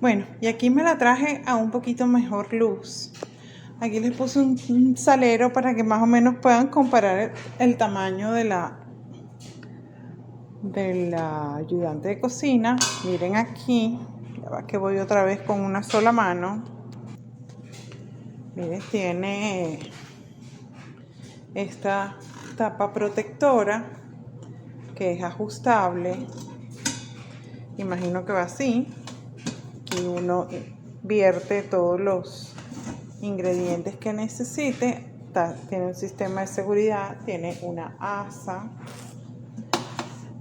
Bueno, y aquí me la traje a un poquito mejor luz. Aquí les puse un salero para que más o menos puedan comparar el tamaño de la ayudante de cocina. Miren aquí, ya va que voy otra vez con una sola mano. Miren, tiene esta tapa protectora que es ajustable. Imagino que va así. Aquí uno vierte todos los ingredientes que necesite. Tiene un sistema de seguridad, tiene una asa.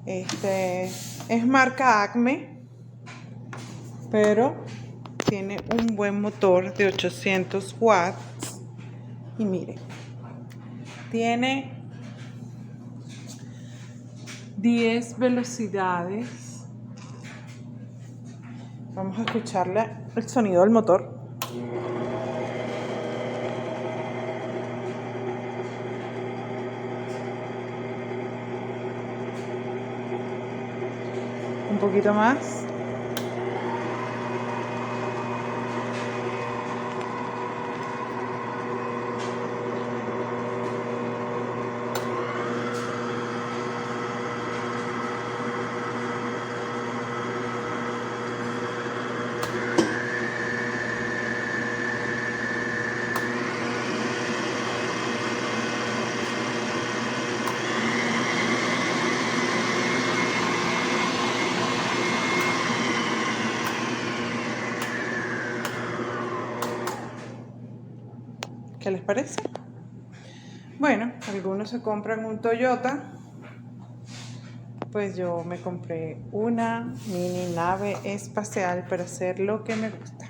Este es marca Acme, pero tiene un buen motor de 800 watts. Y miren, tiene 10 velocidades. Vamos a escucharle el sonido del motor. Un poquito más. ¿Qué les parece? Bueno, algunos se compran un Toyota. Pues yo me compré una mini nave espacial para hacer lo que me gusta.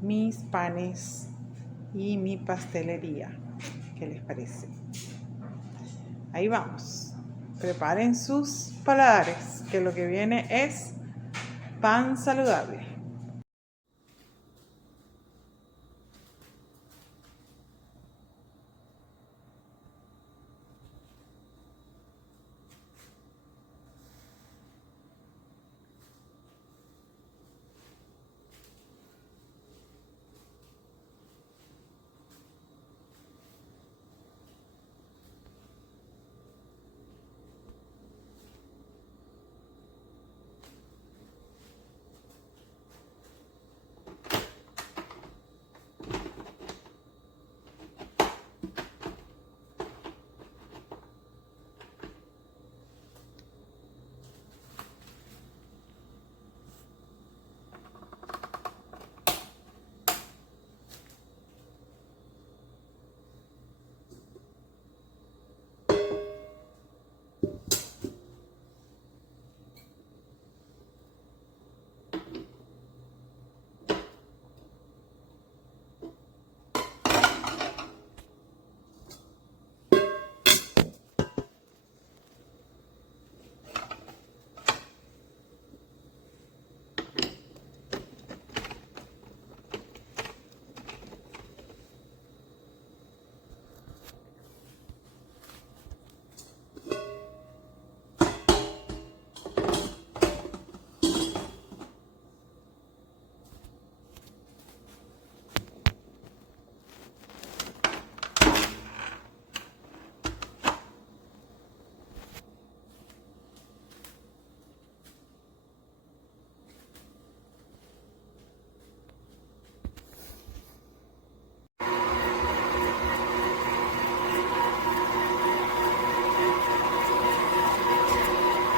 Mis panes y mi pastelería. ¿Qué les parece? Ahí vamos. Preparen sus paladares, que lo que viene es pan saludable.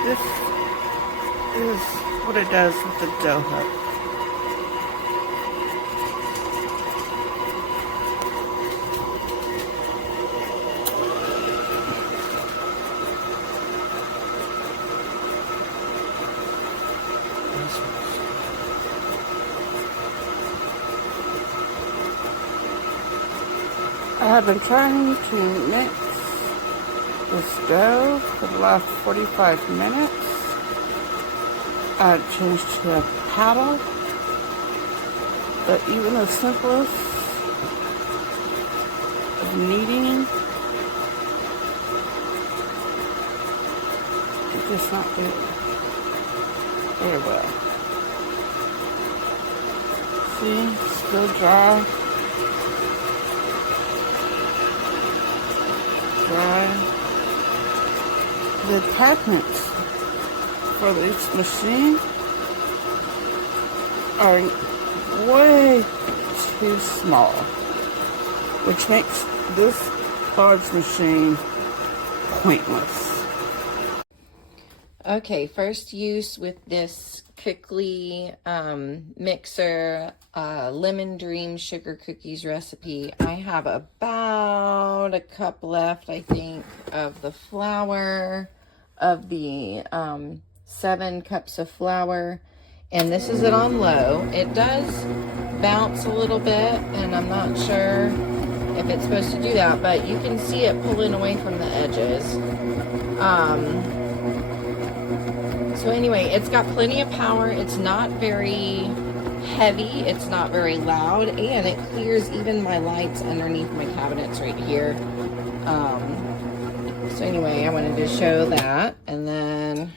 This is what it does with the dough hook. I have been trying to mix this dough for the last 45 minutes. I changed to a paddle, but even the simplest of kneading, it's just not doing very well. see, still dry. The attachments for this machine are way too small, which makes this large machine pointless. Okay, first use with this COOKLEE mixer, Lemon Dream Sugar Cookies recipe. I have about a cup left, I think, of the flour, of the 7 cups of flour, and this is it on low. It does bounce a little bit, and I'm not sure if it's supposed to do that, but you can see it pulling away from the edges. So anyway, it's got plenty of power. It's not very heavy. It's not very loud. And it clears even my lights underneath my cabinets right here. So anyway, I wanted to show that. And then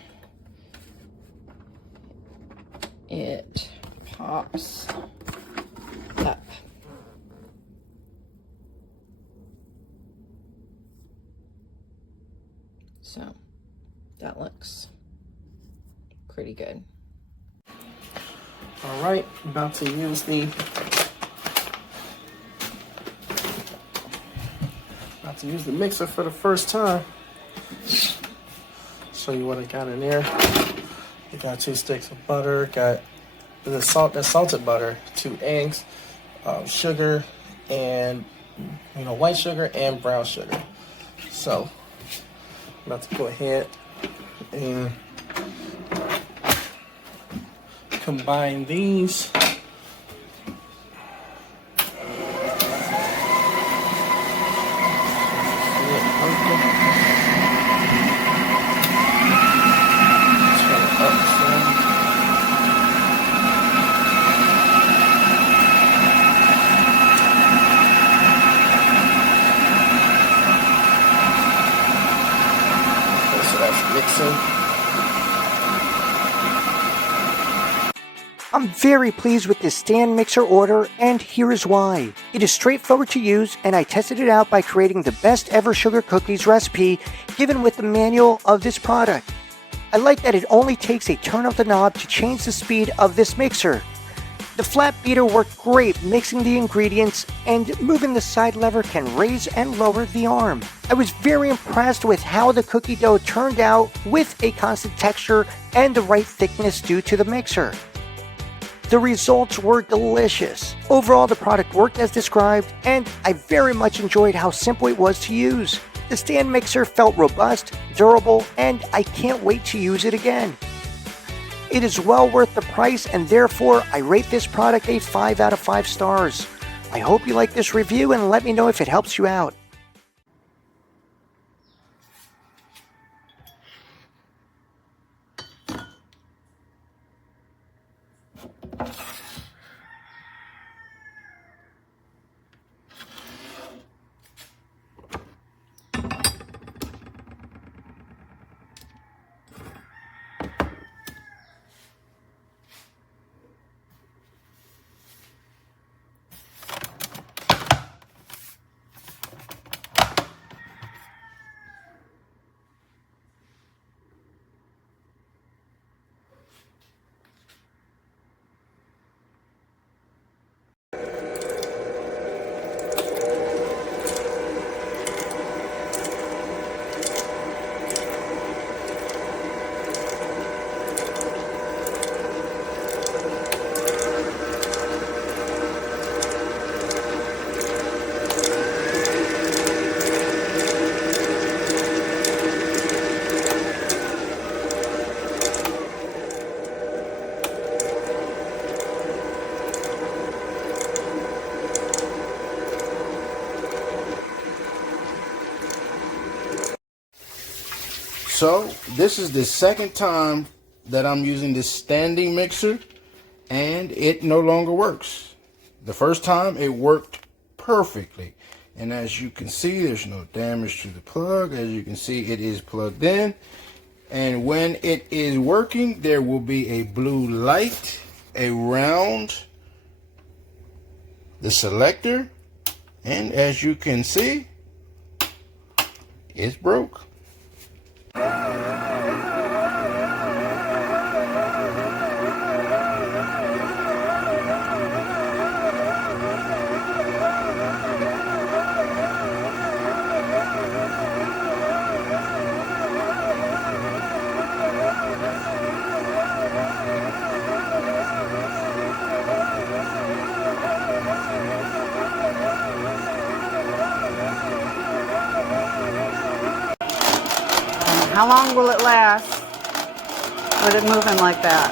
it pops up. So that looks pretty good. All right, about to use the mixer for the first time. Show you what I got in there. I got 2 sticks of butter, got the salted butter, 2 eggs, sugar, and white sugar and brown sugar. So I'm about to go ahead and combine these. So that's mixing. I'm very pleased with this stand mixer order, and here is why. It is straightforward to use, and I tested it out by creating the best ever sugar cookies recipe given with the manual of this product. I like that it only takes a turn of the knob to change the speed of this mixer. The flat beater worked great mixing the ingredients, and moving the side lever can raise and lower the arm. I was very impressed with how the cookie dough turned out with a constant texture and the right thickness due to the mixer. The results were delicious. Overall, the product worked as described, and I very much enjoyed how simple it was to use. The stand mixer felt robust, durable, and I can't wait to use it again. It is well worth the price, and therefore I rate this product a 5 out of 5 stars. I hope you like this review and let me know if it helps you out. So this is the second time that I'm using this standing mixer, and it no longer works. The first time it worked perfectly, and as you can see, there's no damage to the plug. As you can see, it is plugged in, and when it is working, there will be a blue light around the selector, and as you can see, it's broke. How long will it last with it moving like that?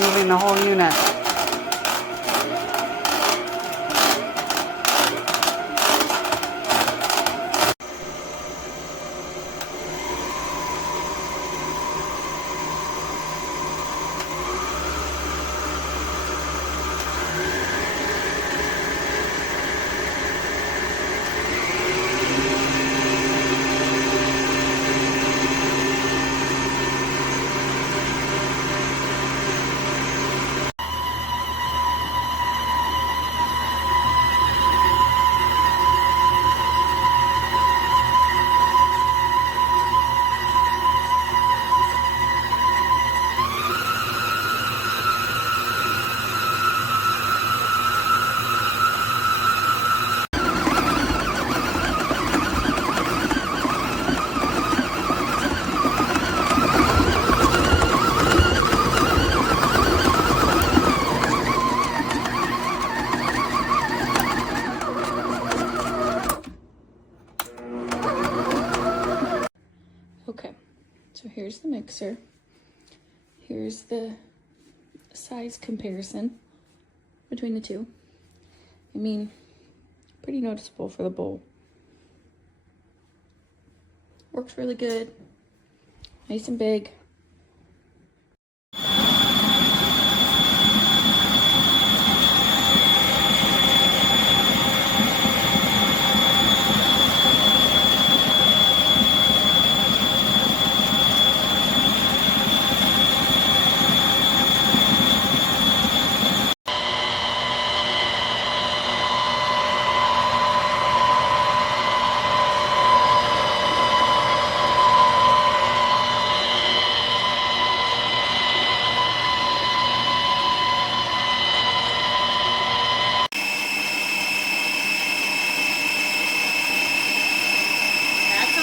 Moving the whole unit. Okay, so here's the mixer. Here's the size comparison between the two. I mean, pretty noticeable for the bowl. Works really good. Nice and big.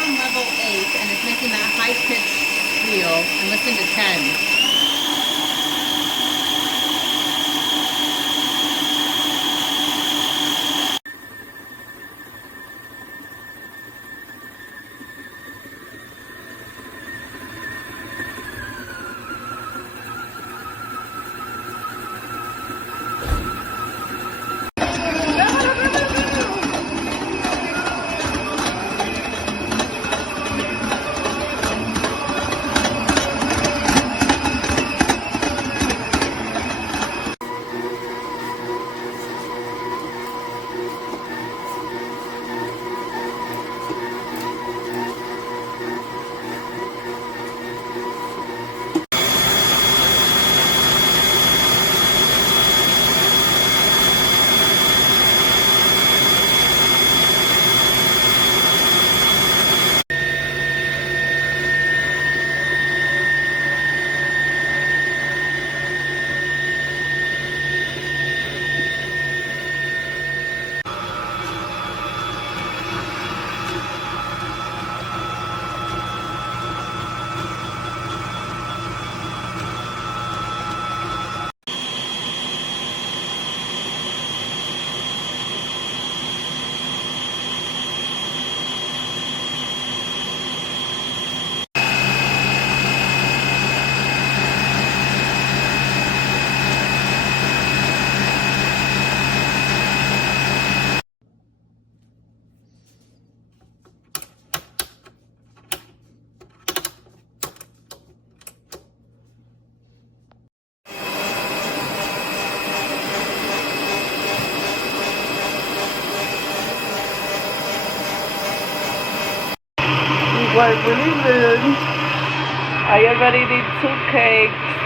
Level 8 and it's making that high-pitched squeal, and listen to 10. like really big. I already did 2 cakes.